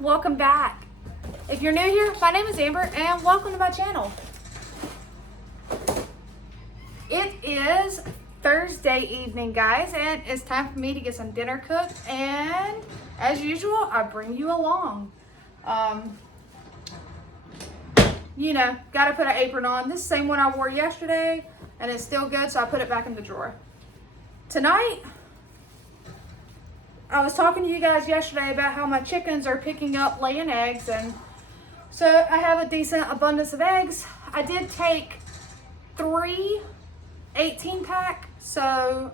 welcome back. If you're new here, my name is Amber and welcome to my channel. It is Thursday evening, guys, and it's time for me to get some dinner cooked, and as usual, I bring you along. You know, gotta put an apron on. This is the same one I wore yesterday, and it's still good, so I put it back in the drawer. Tonight, I was talking to you guys yesterday about how my chickens are picking up laying eggs, and so I have a decent abundance of eggs. I did take 3 18-pack, so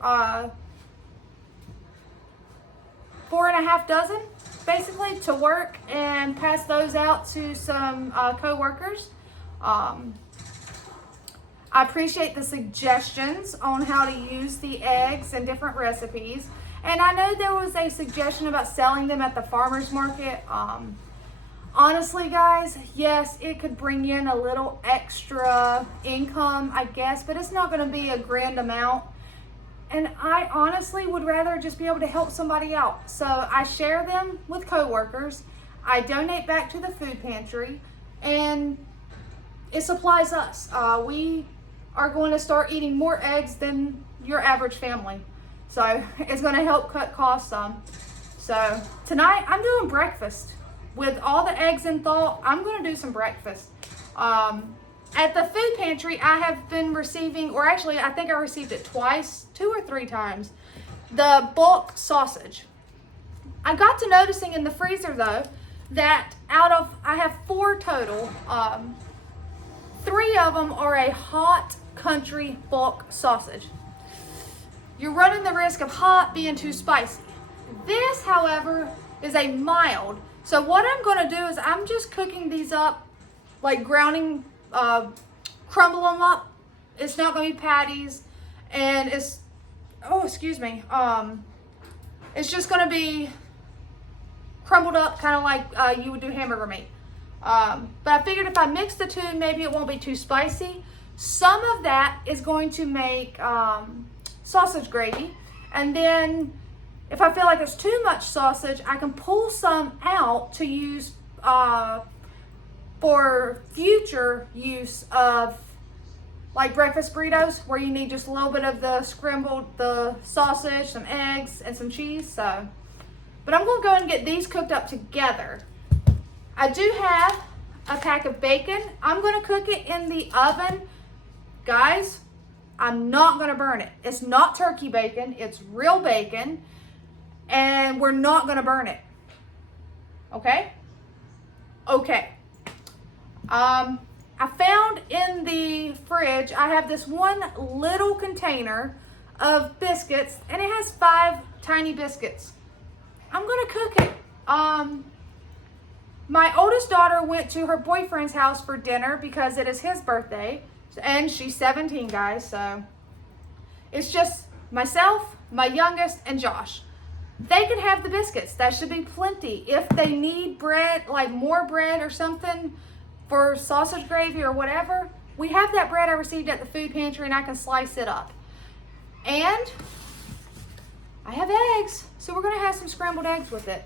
4.5 dozen basically to work and pass those out to some co-workers. I appreciate the suggestions on how to use the eggs and different recipes. And I know there was a suggestion about selling them at the farmer's market. Honestly, guys, yes, it could bring in a little extra income, I guess, but it's not going to be a grand amount. And I honestly would rather just be able to help somebody out. So I share them with coworkers. I donate back to the food pantry, and it supplies us. We are going to start eating more eggs than your average family. So it's going to help cut costs some. So tonight I'm doing breakfast. With all the eggs in thaw, I'm going to do some breakfast. At the food pantry, I have been receiving, or actually I think I received it twice, 2 or 3 times, the bulk sausage. I got to noticing in the freezer though, that I have 4 total, 3 of them are a hot country bulk sausage. You're running the risk of hot being too spicy. This, however, is a mild. So what I'm going to do is I'm just cooking these up, like crumble them up. It's not going to be patties, and it's just going to be crumbled up, kind of like you would do hamburger meat. But I figured if I mix the 2, maybe it won't be too spicy. Some of that is going to make sausage gravy, and then if I feel like it's too much sausage, I can pull some out to use for future use of like breakfast burritos, where you need just a little bit of the sausage, some eggs, and some cheese. So, but I'm going to go and get these cooked up together. I do have a pack of bacon. I'm going to cook it in the oven. Guys, I'm not going to burn it. It's not turkey bacon. It's real bacon. And we're not going to burn it. Okay? Okay. I found in the fridge, I have this one little container of biscuits, and it has 5 tiny biscuits. I'm going to cook it. My oldest daughter went to her boyfriend's house for dinner because it is his birthday, and she's 17, guys, so it's just myself, my youngest, and Josh. They can have the biscuits. That should be plenty. If they need bread, like more bread or something for sausage gravy or whatever, we have that bread I received at the food pantry, and I can slice it up. And I have eggs, so we're going to have some scrambled eggs with it.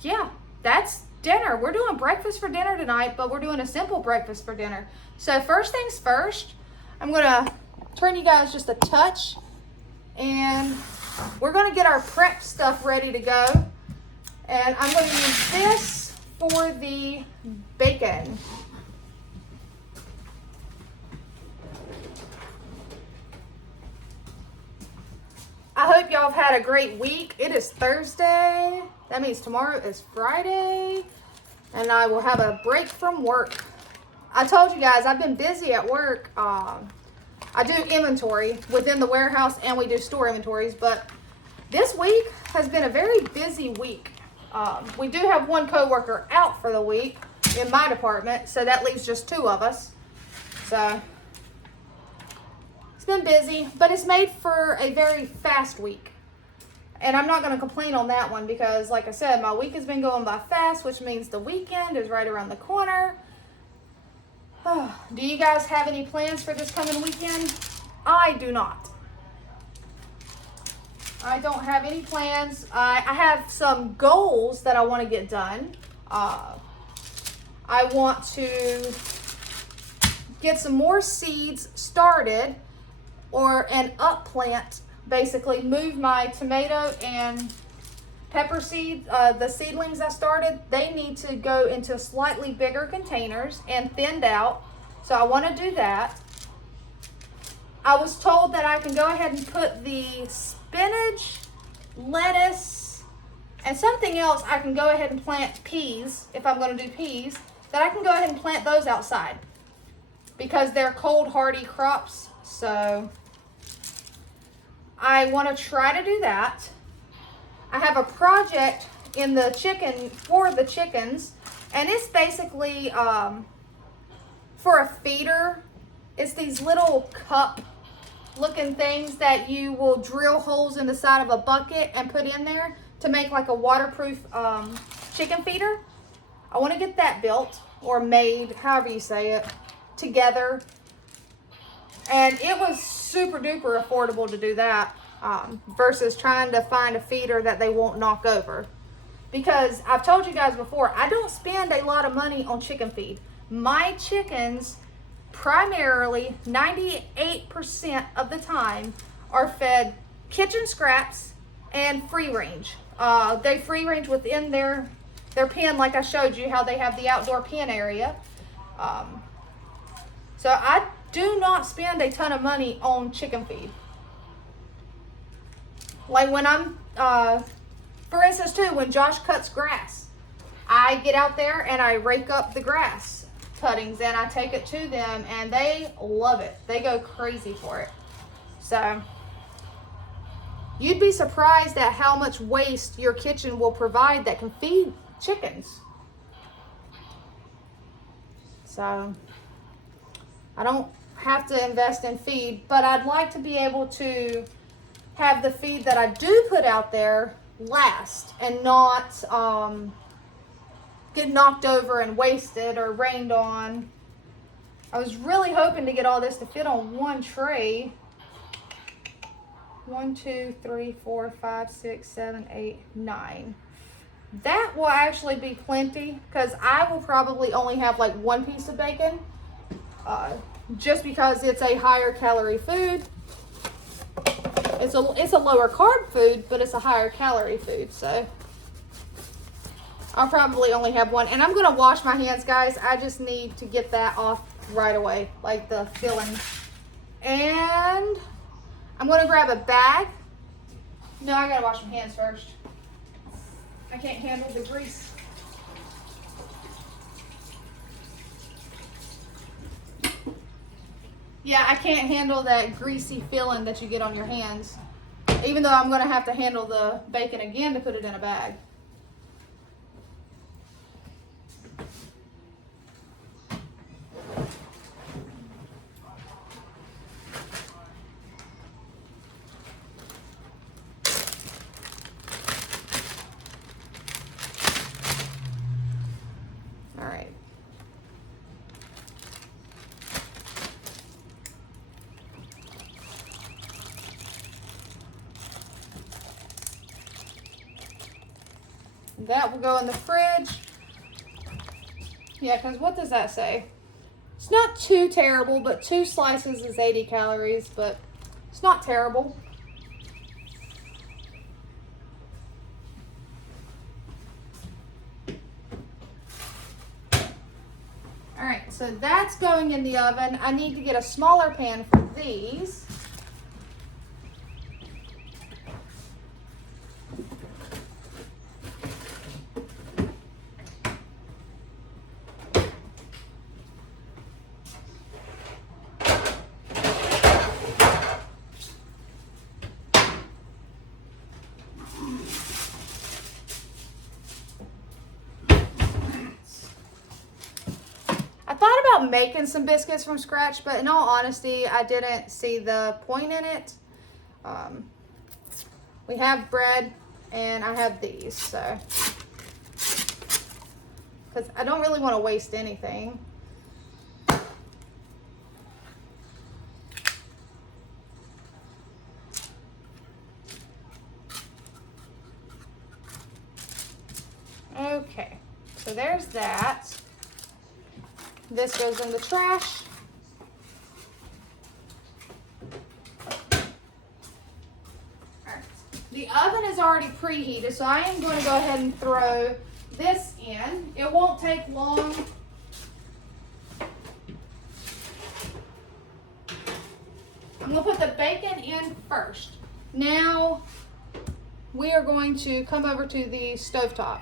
Yeah, that's dinner. We're doing breakfast for dinner tonight, but we're doing a simple breakfast for dinner. So first things first, I'm going to turn you guys just a touch, and we're going to get our prep stuff ready to go. And I'm going to use this for the bacon. I hope y'all have had a great week. It is Thursday. That means tomorrow is Friday, and I will have a break from work. I told you guys I've been busy at work. I do inventory within the warehouse, and we do store inventories, but this week has been a very busy week. We do have one coworker out for the week in my department, so that leaves just 2 of us. So it's been busy, but it's made for a very fast week. And I'm not going to complain on that one because, like I said, my week has been going by fast, which means the weekend is right around the corner. Do you guys have any plans for this coming weekend? I do not. I don't have any plans. I have some goals that I want to get done. I want to get some more seeds started, or an up plant, basically move my tomato and pepper seed, the seedlings I started, they need to go into slightly bigger containers and thinned out. So I want to do that. I was told that I can go ahead and put the spinach, lettuce, and something else. I can go ahead and plant peas, if I'm going to do peas, that I can go ahead and plant those outside because they're cold hardy crops. So I want to try to do that. I have a project in the for the chickens, and it's basically for a feeder. It's these little cup looking things that you will drill holes in the side of a bucket and put in there to make like a waterproof chicken feeder. I want to get that built or made, however you say it, together. And it was super duper affordable to do that versus trying to find a feeder that they won't knock over. Because I've told you guys before, I don't spend a lot of money on chicken feed. My chickens, primarily 98% of the time, are fed kitchen scraps and free range. They free range within their pen, like I showed you how they have the outdoor pen area. So I do not spend a ton of money on chicken feed. Like when I'm, for instance too, when Josh cuts grass, I get out there and I rake up the grass cuttings and I take it to them and they love it. They go crazy for it. So you'd be surprised at how much waste your kitchen will provide that can feed chickens. So I don't have to invest in feed, but I'd like to be able to have the feed that I do put out there last and not get knocked over and wasted or rained on. I was really hoping to get all this to fit on one tray. 1, 2, 3, 4, 5, 6, 7, 8, 9. That will actually be plenty because I will probably only have like one piece of bacon, just because it's a higher calorie food. It's a lower carb food, but it's a higher calorie food. So I'll probably only have one. And I'm going to wash my hands, guys. I just need to get that off right away, like the filling. And I'm going to grab a bag. No, I got to wash my hands first. I can't handle the grease. Yeah, I can't handle that greasy feeling that you get on your hands. Even though I'm going to have to handle the bacon again to put it in a bag. All right. That will go in the fridge. Yeah, because what does that say? It's not too terrible, but 2 slices is 80 calories, but it's not terrible. All right, so that's going in the oven. I need to get a smaller pan for these. Making some biscuits from scratch, but in all honesty, I didn't see the point in it. We have bread and I have these, so because I don't really want to waste anything. So there's that. This goes in the trash. The oven is already preheated, so I am going to go ahead and throw this in. It won't take long. I'm going to put the bacon in first. Now we are going to come over to the stovetop.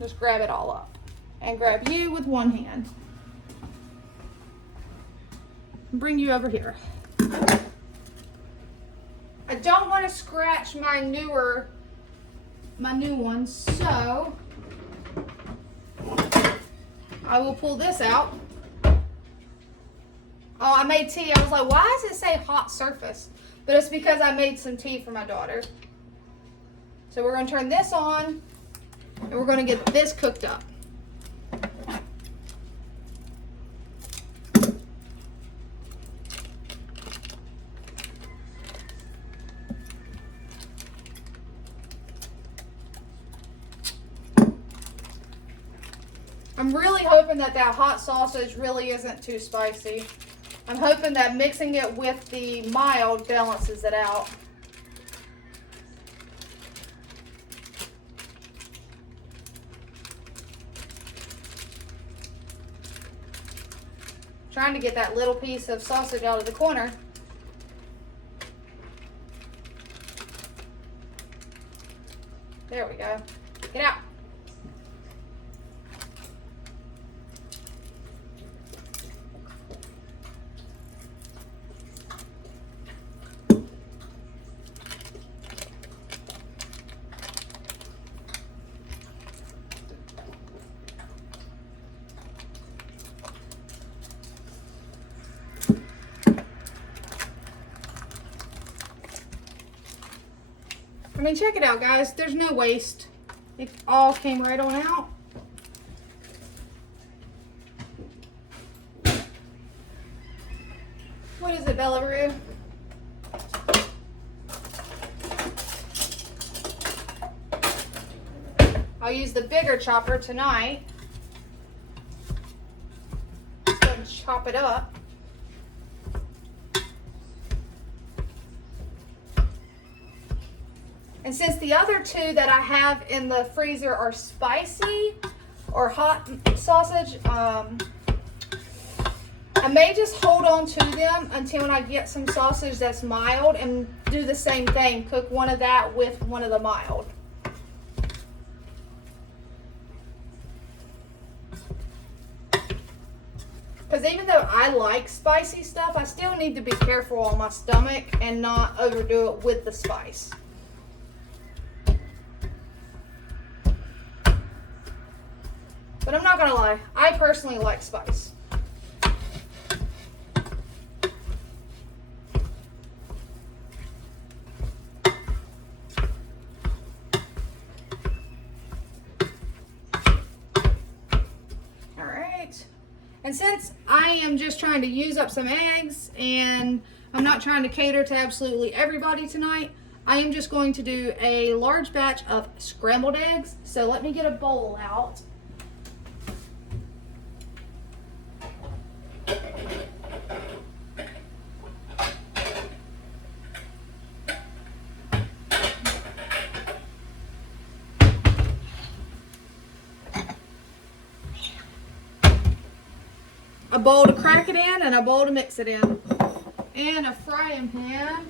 Just grab it all up and grab you with one hand. Bring you over here. I don't want to scratch my new one, so I will pull this out. Oh, I made tea. I was like, why does it say hot surface? But it's because I made some tea for my daughter. So we're going to turn this on and we're going to get this cooked up. I'm really hoping that hot sausage really isn't too spicy. I'm hoping that mixing it with the mild balances it out. Trying to get that little piece of sausage out of the corner. There we go. Get out. I mean, check it out, guys. There's no waste. It all came right on out. What is it, Belarus? I'll use the bigger chopper tonight. Just go and chop it up. And since the other two that I have in the freezer are spicy or hot sausage, I may just hold on to them until when I get some sausage that's mild and do the same thing. Cook one of that with one of the mild. Because even though I like spicy stuff, I still need to be careful on my stomach and not overdo it with the spice. But I'm not gonna lie, I personally like spice. All right. And since I am just trying to use up some eggs and I'm not trying to cater to absolutely everybody tonight, I am just going to do a large batch of scrambled eggs. So let me get a bowl out. A bowl to crack it in and a bowl to mix it in. And a frying pan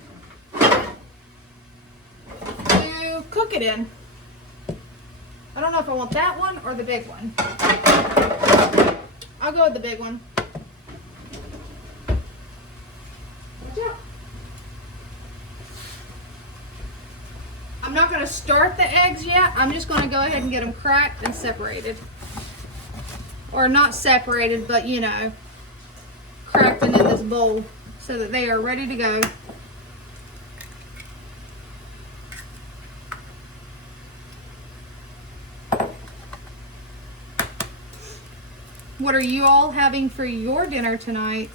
to cook it in. I don't know if I want that one or the big one. I'll go with the big one. I'm not going to start the eggs yet. I'm just going to go ahead and get them cracked and separated. Or not separated, but you know, cracked into this bowl so that they are ready to go. What are you all having for your dinner tonight?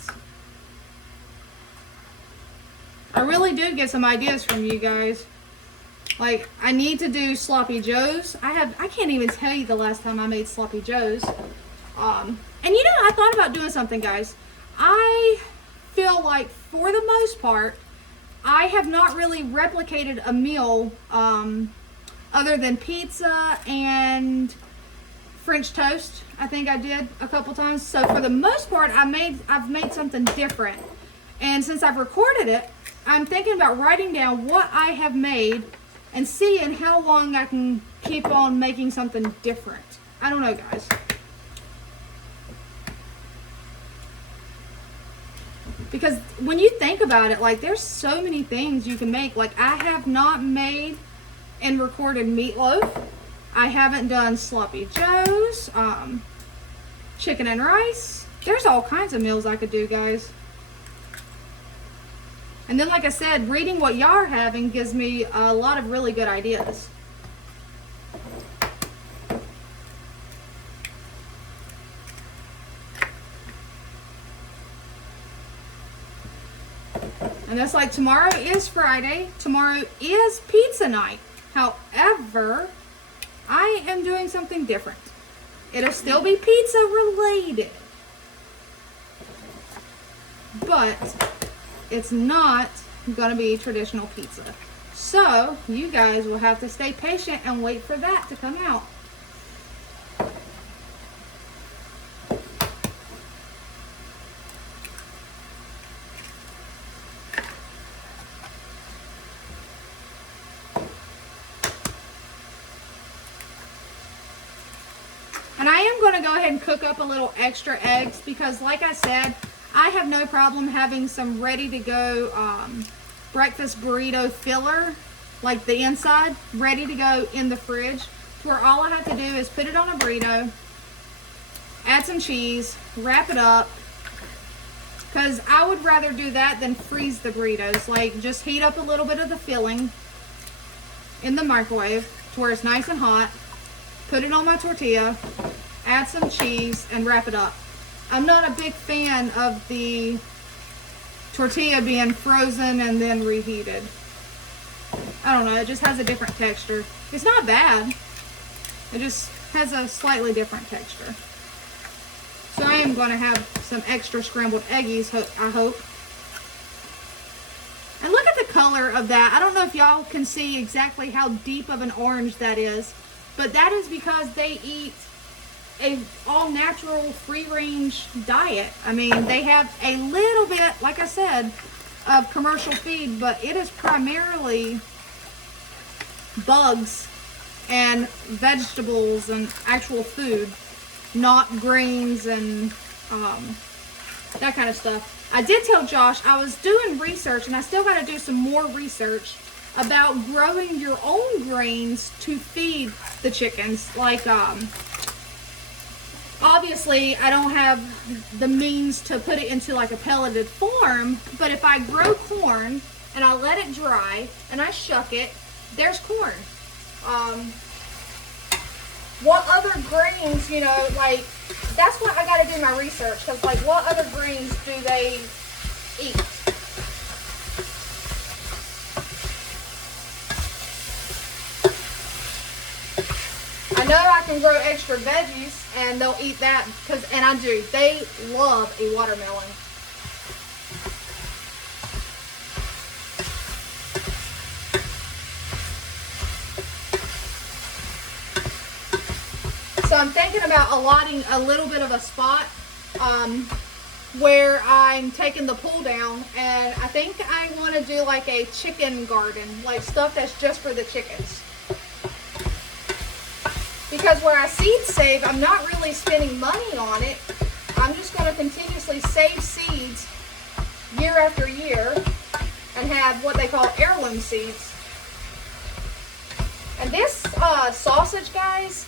I really do get some ideas from you guys. Like, I need to do sloppy joes. I can't even tell you the last time I made sloppy joes. And you know, I thought about doing something, guys. I feel like for the most part, I have not really replicated a meal other than pizza and French toast. I think I did a couple times. So for the most part, I've made something different. And since I've recorded it, I'm thinking about writing down what I have made and seeing how long I can keep on making something different. I don't know, guys. Because when you think about it, like, there's so many things you can make. Like, I have not made and recorded meatloaf. I haven't done sloppy joes, chicken and rice. There's all kinds of meals I could do, guys. And then, like I said, reading what y'all are having gives me a lot of really good ideas. And that's like, tomorrow is Friday. Tomorrow is pizza night. However, I am doing something different. It'll still be pizza related, but it's not gonna be traditional pizza. So you guys will have to stay patient and wait for that to come out. And I am going to go ahead and cook up a little extra eggs because, like I said, I have no problem having some ready to go breakfast burrito filler, like the inside, ready to go in the fridge, to where all I have to do is put it on a burrito, add some cheese, wrap it up, because I would rather do that than freeze the burritos. Like, just heat up a little bit of the filling in the microwave to where it's nice and hot, put it on my tortilla, add some cheese, and wrap it up. I'm not a big fan of the tortilla being frozen and then reheated. I don't know, it just has a different texture. It's not bad, it just has a slightly different texture. So I am going to have some extra scrambled eggies, I hope. And look at the color of that. I don't know if y'all can see exactly how deep of an orange that is, but that is because they eat a all-natural, free-range diet. I mean, they have a little bit, like I said, of commercial feed, but it is primarily bugs and vegetables and actual food, not grains and that kind of stuff. I did tell Josh I was doing research, and I still got to do some more research about growing your own grains to feed the chickens. Like, obviously, I don't have the means to put it into like a pelleted form, but if I grow corn and I let it dry and I shuck it, there's corn. What other grains, you know, like, that's what I got to do my research, because, like, what other grains do they eat? I know I can grow extra veggies and they'll eat that, and I do. They love a watermelon. So I'm thinking about allotting a little bit of a spot where I'm taking the pull down, and I think I want to do like a chicken garden, like stuff that's just for the chickens. Because where I seed save, I'm not really spending money on it. I'm just going to continuously save seeds year after year and have what they call heirloom seeds. And this sausage, guys,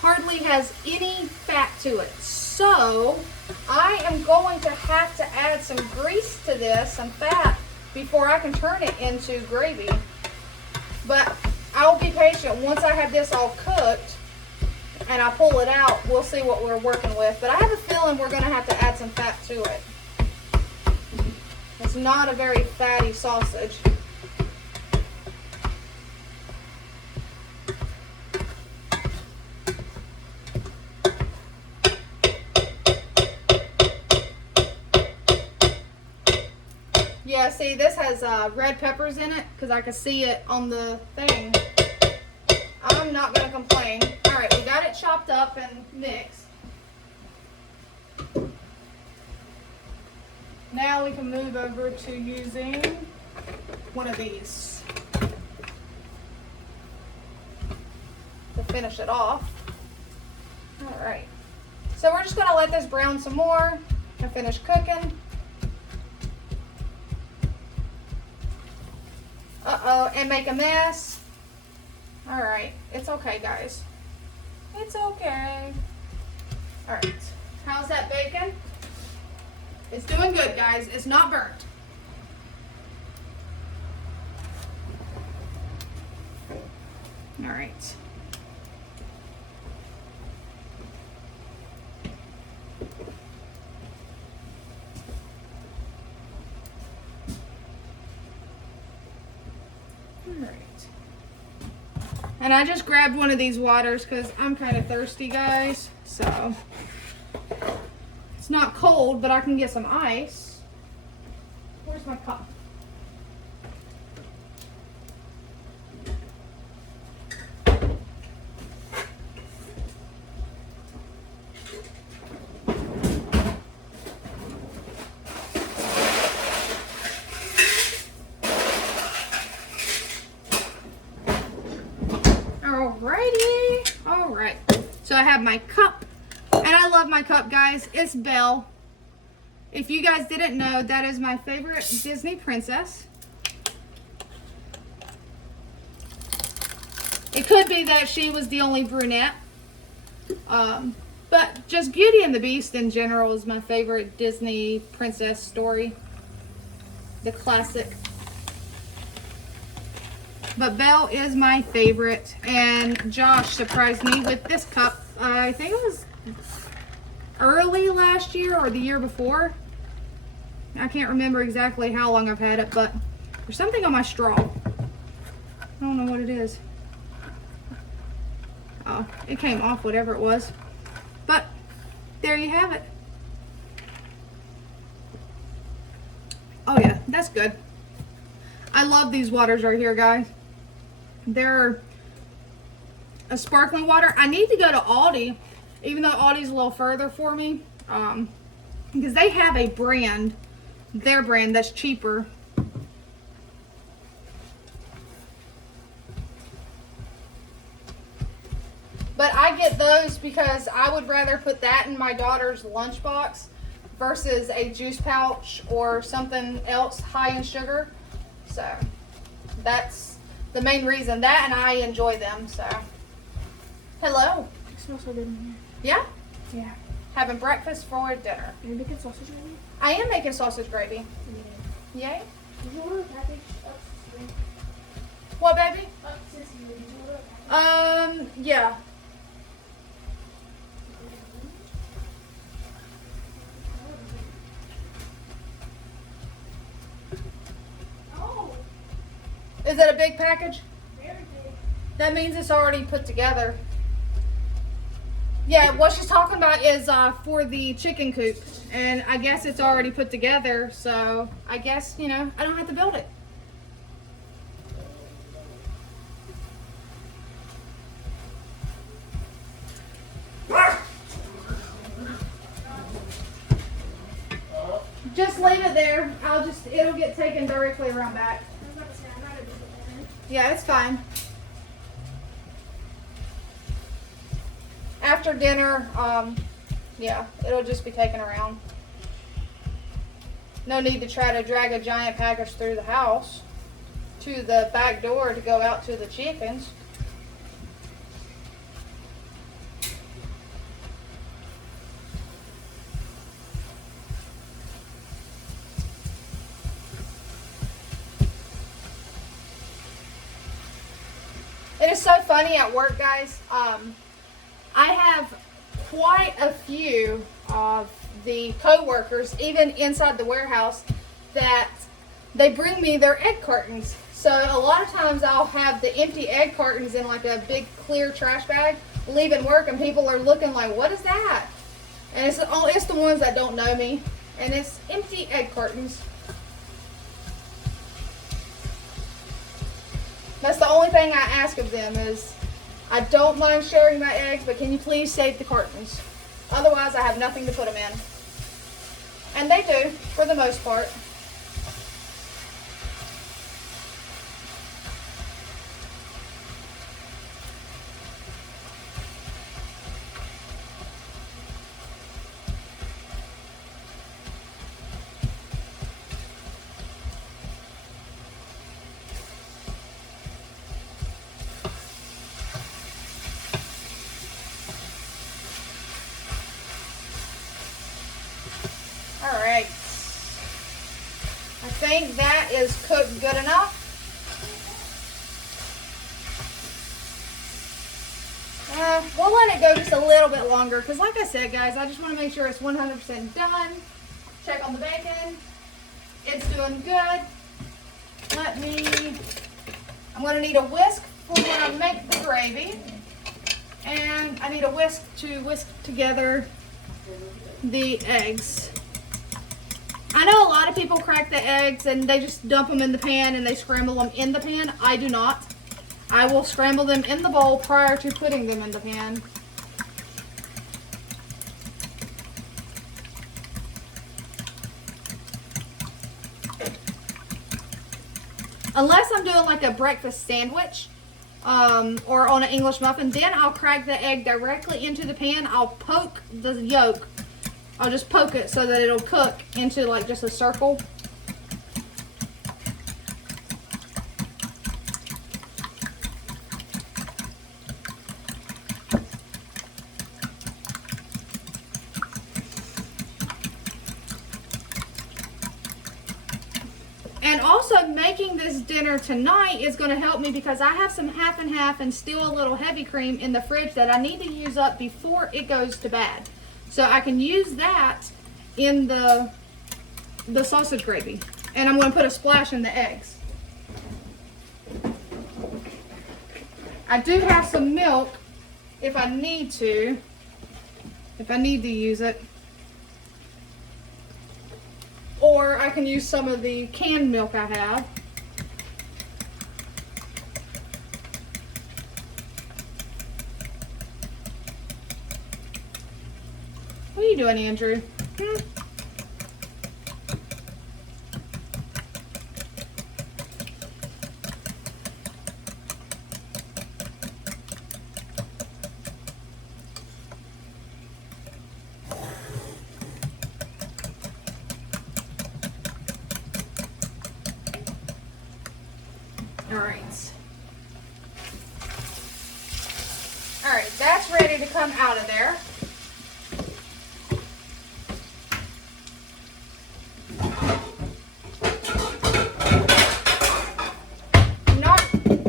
hardly has any fat to it. So I am going to have to add some grease to this, some fat, before I can turn it into gravy. But I'll be patient. Once I have this all cooked and I pull it out, we'll see what we're working with. But I have a feeling we're going to have to add some fat to it. It's not a very fatty sausage. see, this has red peppers in it because I can see it on the thing. I'm not going to complain. All right, we got it chopped up and mixed. Now we can move over to using one of these to finish it off. All right. So we're just going to let this brown some more and finish cooking. Uh-oh, and make a mess. All right, it's okay, guys. It's okay. All right, how's that bacon? It's doing good, guys. It's not burnt. All right. And I just grabbed one of these waters because I'm kind of thirsty, guys. So it's not cold, but I can get some ice. Where's my cup? Alrighty. Alright. So I have my cup. And I love my cup, guys. It's Belle. If you guys didn't know, that is my favorite Disney princess. It could be that she was the only brunette. But just Beauty and the Beast in general is my favorite Disney princess story. The classic. But Belle is my favorite, and Josh surprised me with this cup. I think it was early last year or the year before. I can't remember exactly how long I've had it, but there's something on my straw. I don't know what it is. Oh, it came off, whatever it was. But there you have it. Oh yeah, that's good. I love these waters right here, guys. They're a sparkling water. I need to go to Aldi, even though Aldi's a little further for me, because they have a brand, their brand, that's cheaper. But I get those because I would rather put that in my daughter's lunchbox versus a juice pouch or something else high in sugar. So that's the main reason. That, and I enjoy them. So hello. It smells so good in Yeah? here. Yeah. Having breakfast for dinner. Are you making sausage gravy? I am making sausage gravy. Yeah. Yay? Did you order a package up since What, baby? Up since you did you order a package? Yeah. Oh, Is it a big package? very big. That means it's already put together. Yeah, what she's talking about is for the chicken coop. And I guess it's already put together, so I guess, you know, I don't have to build it. Just leave it there. It'll get taken directly around back. I was about to say, I'm not a big fan. Yeah, it's fine. After dinner, yeah, it'll just be taken around. No need to try to drag a giant package through the house to the back door to go out to the chickens. It is so funny at work, guys. I have quite a few of the co-workers, even inside the warehouse, that they bring me their egg cartons. So a lot of times I'll have the empty egg cartons in like a big clear trash bag, leaving work, and people are looking like, what is that? And it's the ones that don't know me, and it's empty egg cartons. only thing I ask of them is, I don't mind sharing my eggs, but can you please save the cartons? Otherwise, I have nothing to put them in. And they do, for the most part. All right. I think that is cooked good enough. We'll let it go just a little bit longer because like I said, guys, I just want to make sure it's 100% done. Check on the bacon. It's doing good. I'm going to need a whisk for when I make the gravy. And I need a whisk to whisk together the eggs. I know a lot of people crack the eggs and they just dump them in the pan and they scramble them in the pan. I do not. I will scramble them in the bowl prior to putting them in the pan. Unless I'm doing like a breakfast sandwich or on an English muffin, then I'll crack the egg directly into the pan. I'll poke the yolk. I'll just poke it so that it'll cook into like just a circle. And also making this dinner tonight is going to help me because I have some half and half and still a little heavy cream in the fridge that I need to use up before it goes to bed. So I can use that in the sausage gravy. And I'm going to put a splash in the eggs. I do have some milk if I need to use it. Or I can use some of the canned milk I have. What are you doing, Andrew? All right, that's ready to come out of there.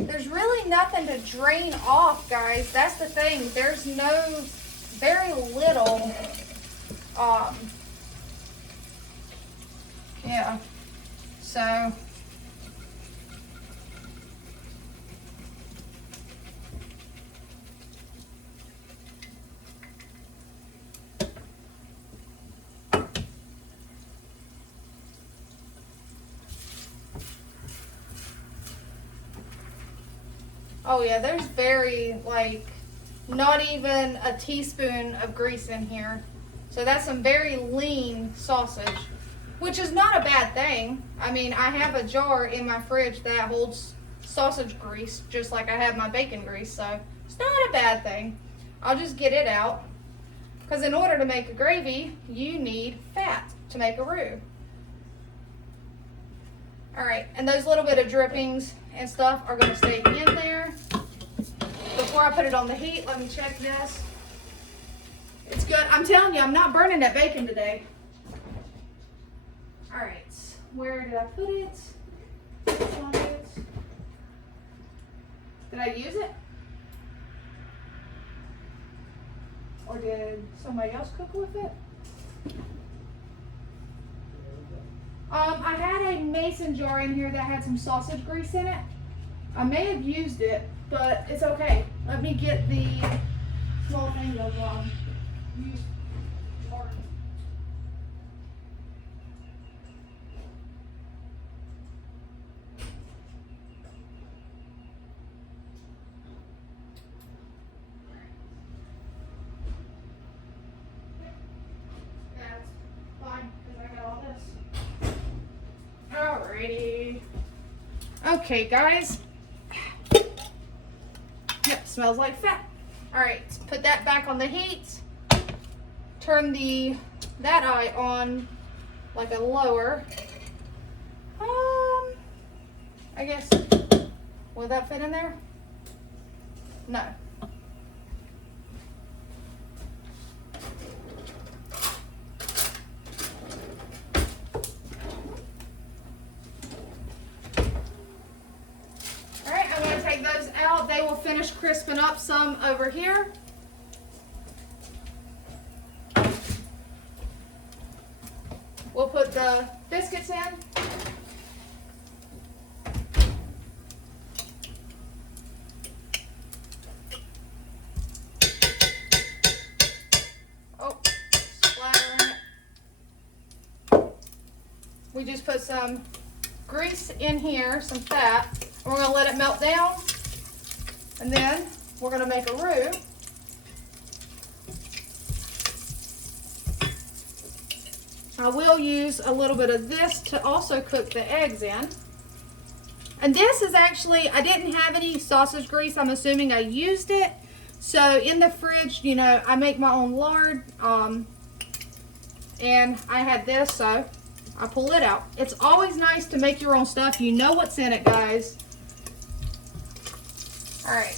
There's really nothing to drain off, guys. That's the thing. There's very little, yeah, so. Oh yeah, there's not even a teaspoon of grease in here. So that's some very lean sausage, which is not a bad thing. I mean, I have a jar in my fridge that holds sausage grease, just like I have my bacon grease, so it's not a bad thing. I'll just get it out, because in order to make a gravy, you need fat to make a roux. All right, and those little bit of drippings and stuff are going to stay in there. Before I put it on the heat, let me check this. It's good. I'm telling you, I'm not burning that bacon today. All right, where did I put it? Did I use it? Or did somebody else cook with it? I had a mason jar in here that had some sausage grease in it. I may have used it, but it's okay. Let me get the small thing of used jar. Okay, guys. Yep, smells like fat. All right, put that back on the heat. Turn that eye on like a lower. I guess, will that fit in there? No. Alright, I'm going to take those out. They will finish crisping up some over here. We'll put the biscuits in. Oh, splattering it. We just put some grease in here, some fat. We're going to let it melt down. And then we're going to make a roux. I will use a little bit of this to also cook the eggs in. And this is actually, I didn't have any sausage grease. I'm assuming I used it. So in the fridge, you know, I make my own lard. And I had this, so I pull it out. It's always nice to make your own stuff. You know what's in it, guys. All right.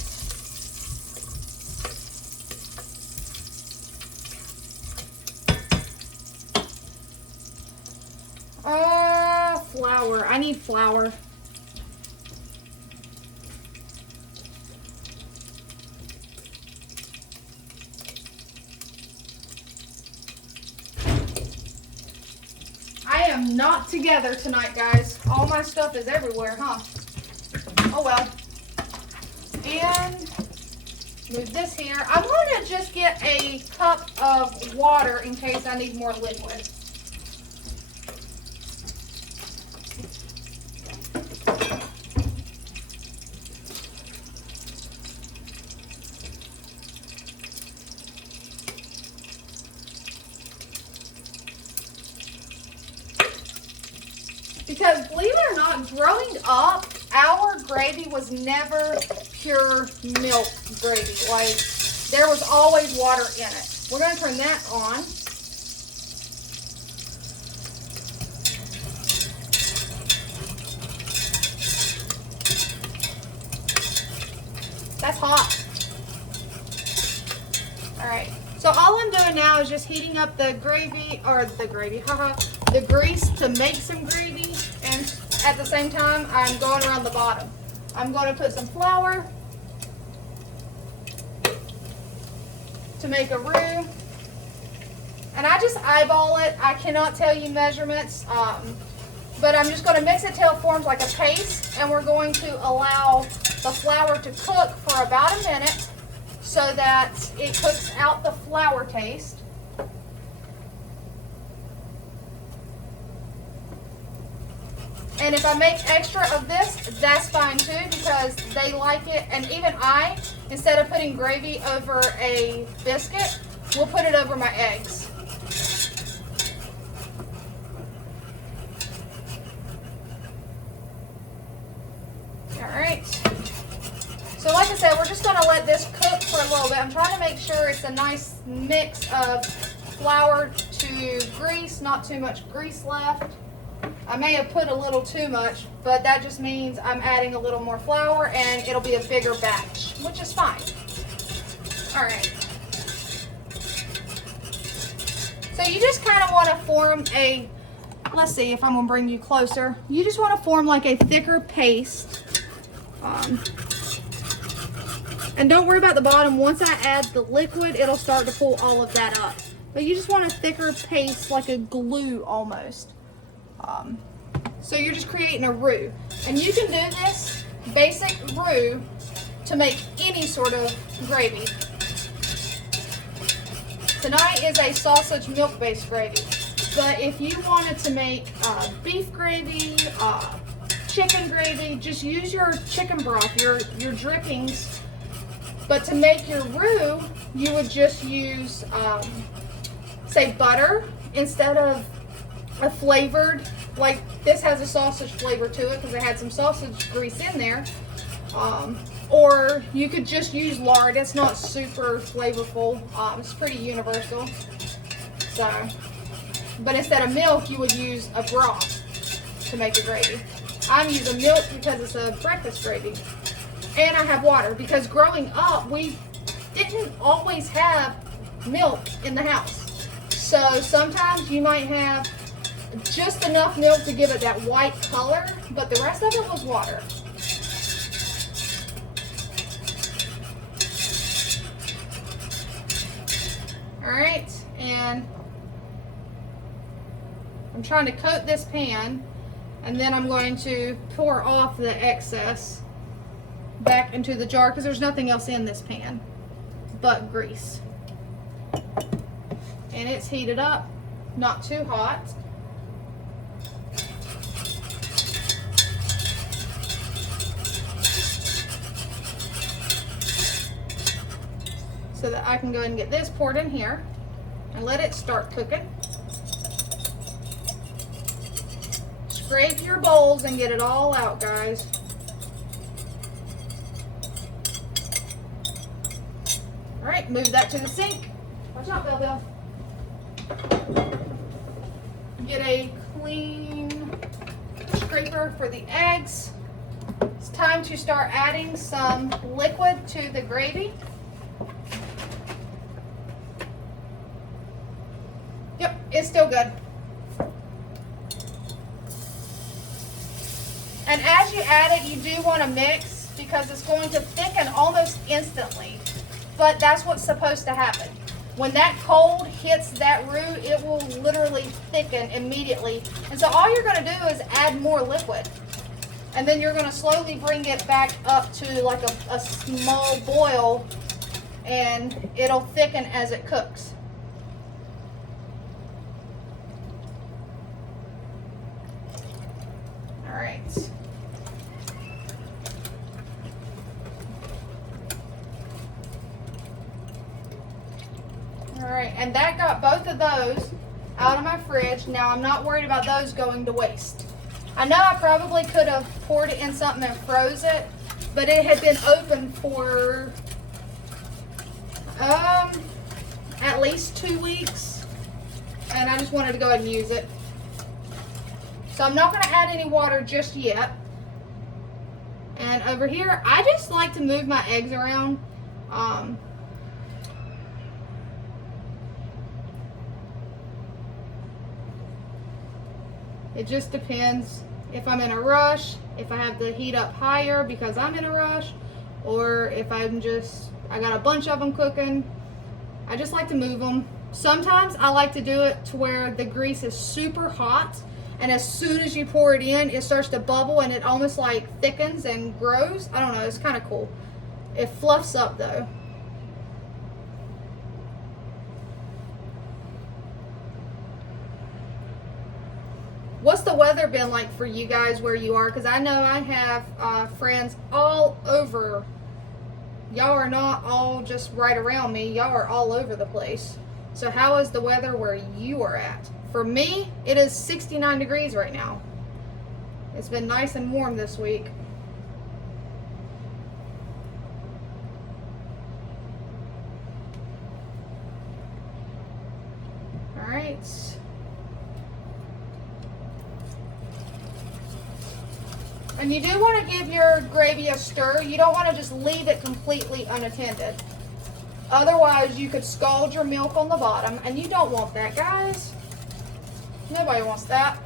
Flour. I need flour. I am not together tonight, guys. All my stuff is everywhere, huh? Oh well. And move this here. I'm going to just get a cup of water in case I need more liquid. Because believe it or not, growing up, our gravy was never pure milk gravy. Like, there was always water in it. We're going to turn that on. That's hot. All right. So all I'm doing now is just heating up the gravy, the grease to make some gravy. And at the same time, I'm going around the bottom. I'm going to put some flour to make a roux. And I just eyeball it. I cannot tell you measurements, but I'm just going to mix it till it forms like a paste. And we're going to allow the flour to cook for about a minute so that it cooks out the flour taste. And if I make extra of this, that's fine too, because they like it. And even I, instead of putting gravy over a biscuit, will put it over my eggs. All right. So like I said, we're just going to let this cook for a little bit. I'm trying to make sure it's a nice mix of flour to grease, not too much grease left. I may have put a little too much, but that just means I'm adding a little more flour and it'll be a bigger batch, which is fine. All right. So you just kind of want to form a, let's see if I'm going to bring you closer. You just want to form like a thicker paste. And don't worry about the bottom. Once I add the liquid, it'll start to pull all of that up. But you just want a thicker paste, like a glue almost. So you're just creating a roux. And you can do this basic roux to make any sort of gravy. Tonight is a sausage milk-based gravy. But if you wanted to make beef gravy, chicken gravy, just use your chicken broth, your drippings. But to make your roux, you would just use, say, butter instead of a flavored like this has a sausage flavor to it because I had some sausage grease in there. Or you could just use lard. It's not super flavorful. It's pretty universal. So, but instead of milk, you would use a broth to make a gravy. I'm using milk because it's a breakfast gravy. And I have water because growing up, we didn't always have milk in the house. So sometimes you might have just enough milk to give it that white color, but the rest of it was water. All right, and I'm trying to coat this pan, and then I'm going to pour off the excess back into the jar because there's nothing else in this pan but grease. And it's heated up, not too hot. So that I can go ahead and get this poured in here and let it start cooking. Scrape your bowls and get it all out, guys. All right, move that to the sink. Watch out, Belle Belle. Get a clean scraper for the eggs. It's time to start adding some liquid to the gravy. Yep, it's still good. And as you add it, you do want to mix because it's going to thicken almost instantly. But that's what's supposed to happen. When that cold hits that roux, it will literally thicken immediately. And so all you're going to do is add more liquid. And then you're going to slowly bring it back up to like a small boil, and it'll thicken as it cooks. All right. All right, and that got both of those out of my fridge. Now I'm not worried about those going to waste. I know I probably could have poured it in something and froze it, but it had been open for at least 2 weeks, and I just wanted to go ahead and use it. So I'm not going to add any water just yet. And over here, I just like to move my eggs around. It just depends if I'm in a rush, if I have the heat up higher because I'm in a rush, or if I got a bunch of them cooking. I just like to move them. Sometimes I like to do it to where the grease is super hot, and as soon as you pour it in, it starts to bubble and it almost like thickens and grows. I don't know, it's kind of cool. It fluffs up though. What's the weather been like for you guys where you are? Because I know I have friends all over. Y'all are not all just right around me. Y'all are all over the place. So how is the weather where you are at? For me, it is 69 degrees right now. It's been nice and warm this week. All right. And you do want to give your gravy a stir. You don't want to just leave it completely unattended. Otherwise, you could scald your milk on the bottom, and you don't want that, guys. Nobody wants that.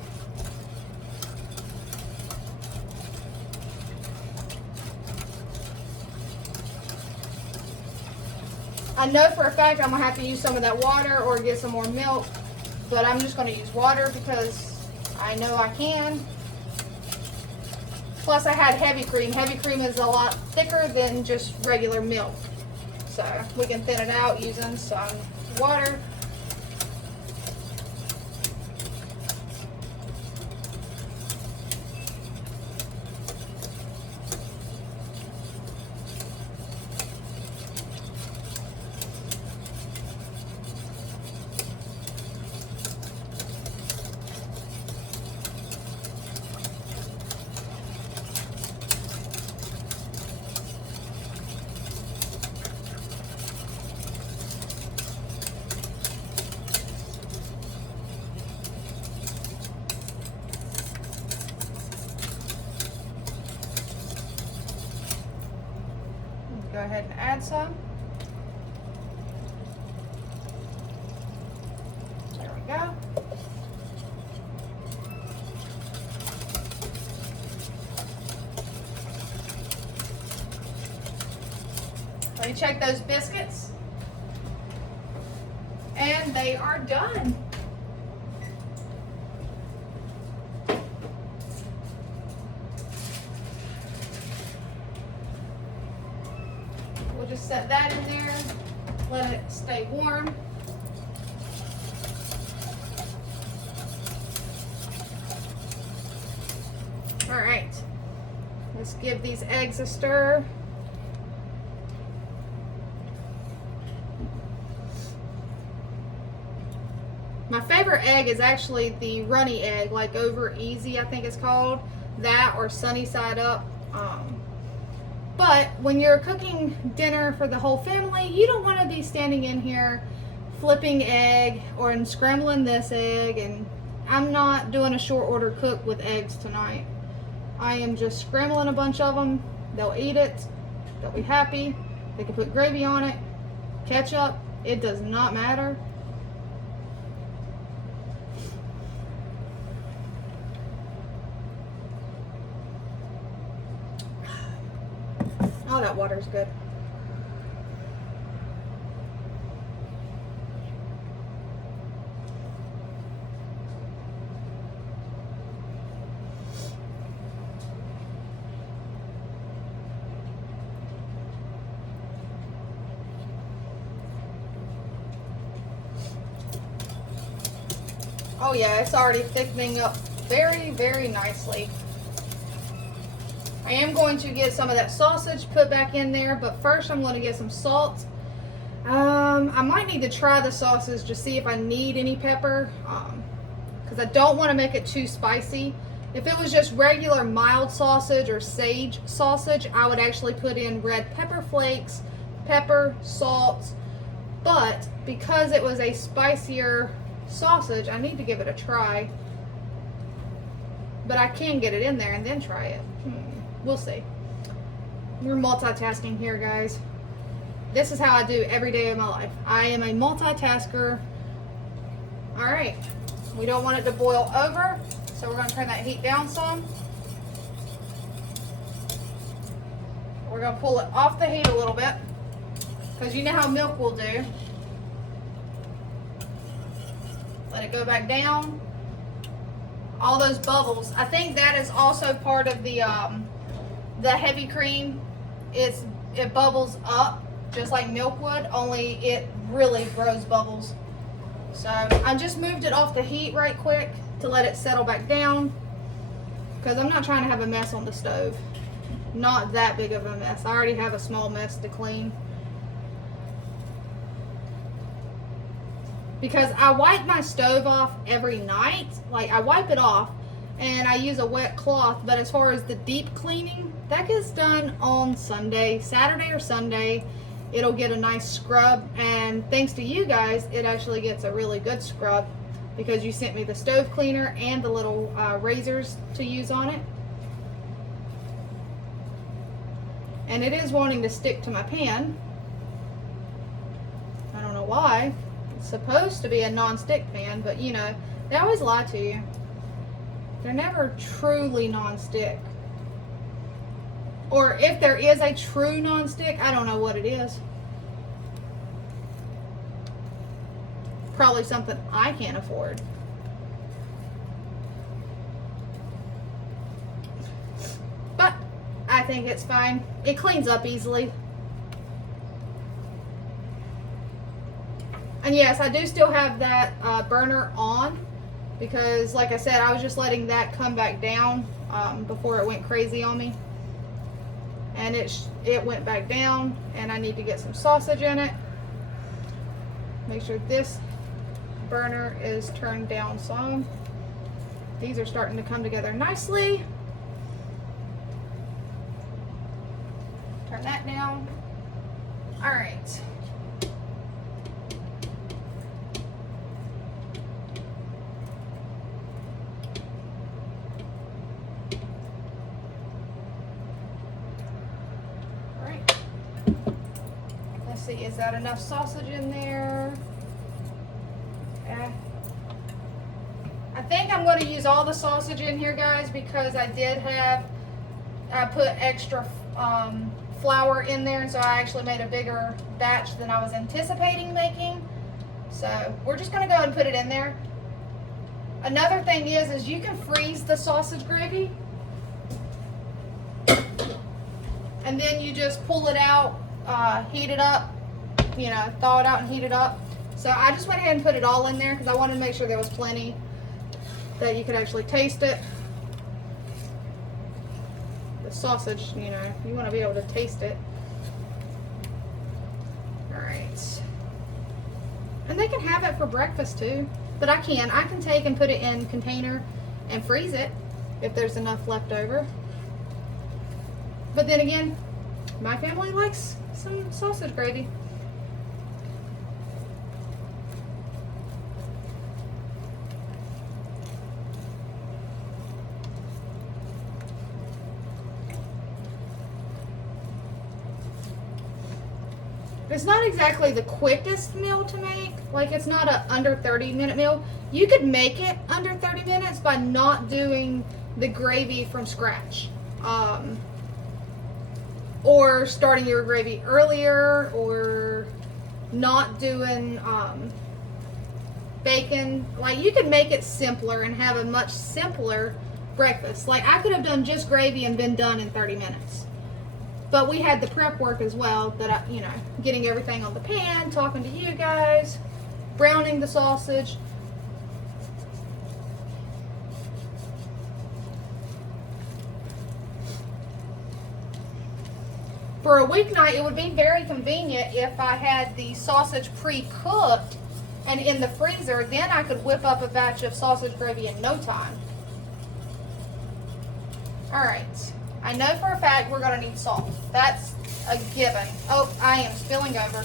I know for a fact I'm going to have to use some of that water or get some more milk, but I'm just going to use water because I know I can. Plus I had heavy cream. Heavy cream is a lot thicker than just regular milk. So we can thin it out using some water. go ahead and add some. There we go. Let me check those biscuits. And they are done. We'll just set that in there, let it stay warm. All right, let's give these eggs a stir. My favorite egg is actually the runny egg, like Over Easy, I think it's called. That or Sunny Side Up. But when you're cooking dinner for the whole family, you don't want to be standing in here flipping egg or scrambling this egg. And I'm not doing a short order cook with eggs tonight. I am just scrambling a bunch of them. They'll eat it. They'll be happy. They can put gravy on it, ketchup. It does not matter. Oh, that water's good. Oh yeah, it's already thickening up very, very nicely. I am going to get some of that sausage put back in there, but first I'm going to get some salt. I might need to try the sausage to see if I need any pepper, because I don't want to make it too spicy. If it was just regular mild sausage or sage sausage, I would actually put in red pepper flakes, pepper, salt, but because it was a spicier sausage, I need to give it a try. But I can get it in there and then try it. We'll see. We're multitasking here, guys. This is how I do every day of my life. I am a multitasker. All right. We don't want it to boil over, so we're going to turn that heat down some. We're going to pull it off the heat a little bit, because you know how milk will do. Let it go back down. All those bubbles. I think that is also part of the heavy cream. It bubbles up just like milk would, only it really grows bubbles. So I just moved it off the heat right quick to let it settle back down, because I'm not trying to have a mess on the stove. Not that big of a mess. I already have a small mess to clean. Because I wipe my stove off every night. Like, I wipe it off and I use a wet cloth, but as far as the deep cleaning, that gets done on Sunday, Saturday or Sunday. It'll get a nice scrub, and thanks to you guys, it actually gets a really good scrub, because you sent me the stove cleaner and the little razors to use on it. And it is wanting to stick to my pan. I don't know why. It's supposed to be a non-stick pan, but you know, they always lie to you. They're never truly non-stick. Or if there is a true non-stick, I don't know what it is. Probably something I can't afford. But I think it's fine. It cleans up easily. And yes, I do still have that burner on, because like I said, I was just letting that come back down before it went crazy on me. And it went back down, and I need to get some sausage in it. Make sure this burner is turned down some. These are starting to come together nicely. Turn that down. All right. Let's see, is that enough sausage in there? Yeah. I think I'm going to use all the sausage in here, guys, because I put extra flour in there, and so I actually made a bigger batch than I was anticipating making. So we're just going to go ahead and put it in there. Another thing is you can freeze the sausage gravy, and then you just pull it out, heat it up, thaw it out and heat it up. So I just went ahead and put it all in there because I wanted to make sure there was plenty that you could actually taste it. The sausage, you want to be able to taste it. All right. And they can have it for breakfast too. But I can take and put it in a container and freeze it if there's enough left over. But then again, my family likes some sausage gravy. It's not exactly the quickest meal to make. Like, it's not a under 30-minute meal. You could make it under 30 minutes by not doing the gravy from scratch. Or starting your gravy earlier, or not doing bacon. Like, you could make it simpler and have a much simpler breakfast. Like, I could have done just gravy and been done in 30 minutes. But we had the prep work as well, that getting everything on the pan, talking to you guys, browning the sausage. For a weeknight, it would be very convenient if I had the sausage pre-cooked and in the freezer. Then I could whip up a batch of sausage gravy in no time. All right. I know for a fact we're going to need salt. That's a given. Oh, I am spilling over.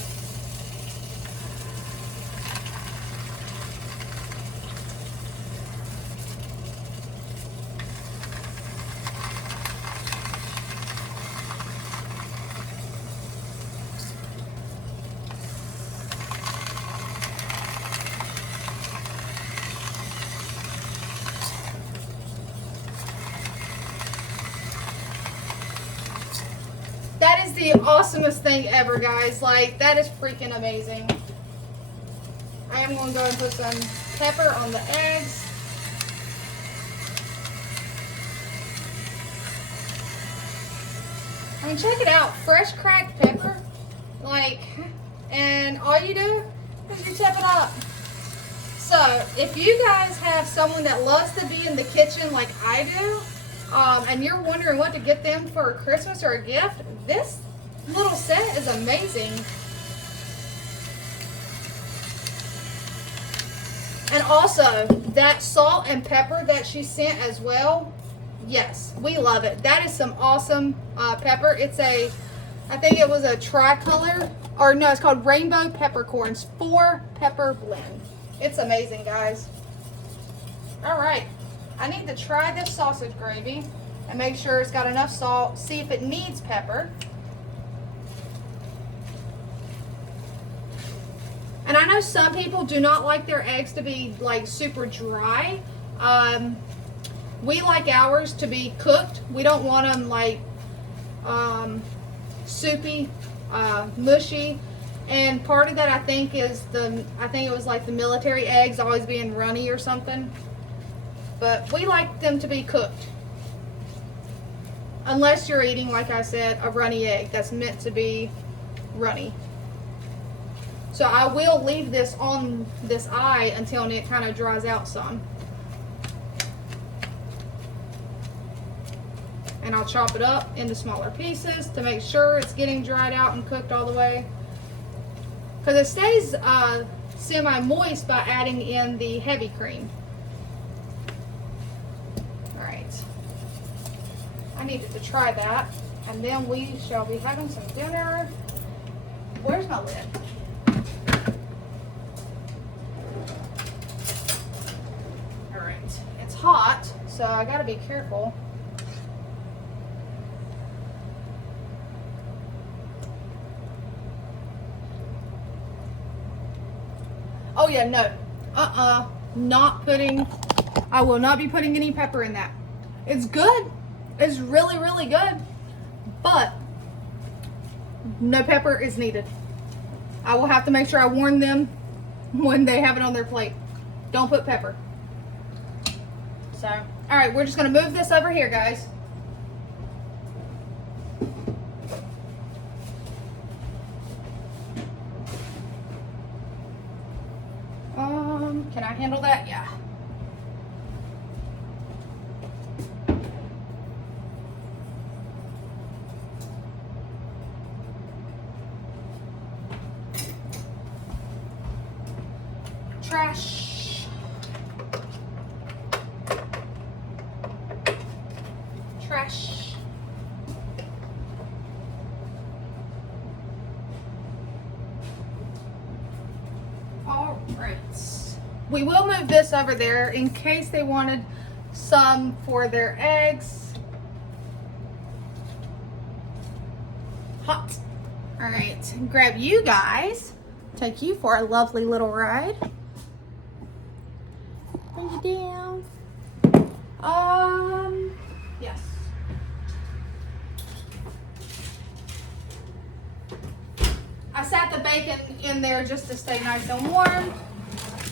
That is the awesomest thing ever, guys. Like, that is freaking amazing. I am going to go and put some pepper on the eggs. I mean, check it out. Fresh cracked pepper. Like, and all you do is you tap it up. So, if you guys have someone that loves to be in the kitchen like I do, and you're wondering what to get them for Christmas or a gift, this little set is amazing. And also, that salt and pepper that she sent as well, yes, we love it. That is some awesome pepper. It's I think it was a tricolor, or no, it's called Rainbow Peppercorns 4-pepper blend. It's amazing, guys. All right. I need to try this sausage gravy and make sure it's got enough salt, see if it needs pepper. And I know some people do not like their eggs to be like super dry. We like ours to be cooked. We don't want them like soupy, mushy. And part of that I think is I think it was like the military eggs always being runny or something. But we like them to be cooked. Unless you're eating, like I said, a runny egg that's meant to be runny. So I will leave this on this eye until it kind of dries out some. And I'll chop it up into smaller pieces to make sure it's getting dried out and cooked all the way. Because it stays semi-moist by adding in the heavy cream. I needed to try that, and then we shall be having some dinner. Where's my lid? All right, it's hot, so I gotta be careful. Oh yeah, no. Not putting, I will not be putting any pepper in that. It's good. It's really, really good. But no pepper is needed. I will have to make sure I warn them when they have it on their plate. Don't put pepper. So, all right, we're just gonna move this over here, guys. Can I handle that? Yeah. Trash. Trash. All right. We will move this over there in case they wanted some for their eggs. Hot. All right, grab you guys. Take you for a lovely little ride. Bring you down. Yes. I sat the bacon in there just to stay nice and warm.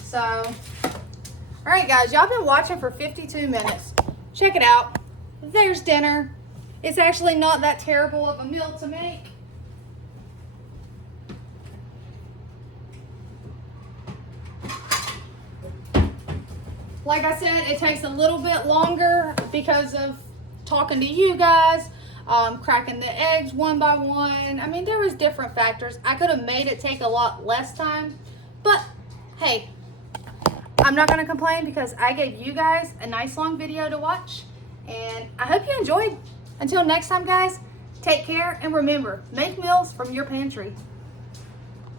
So, all right guys, y'all been watching for 52 minutes. Check it out. There's dinner. It's actually not that terrible of a meal to make. Like I said, it takes a little bit longer because of talking to you guys, cracking the eggs one by one. I mean, there was different factors. I could have made it take a lot less time, but hey, I'm not gonna complain because I gave you guys a nice long video to watch, and I hope you enjoyed. Until next time, guys, take care, and remember, make meals from your pantry.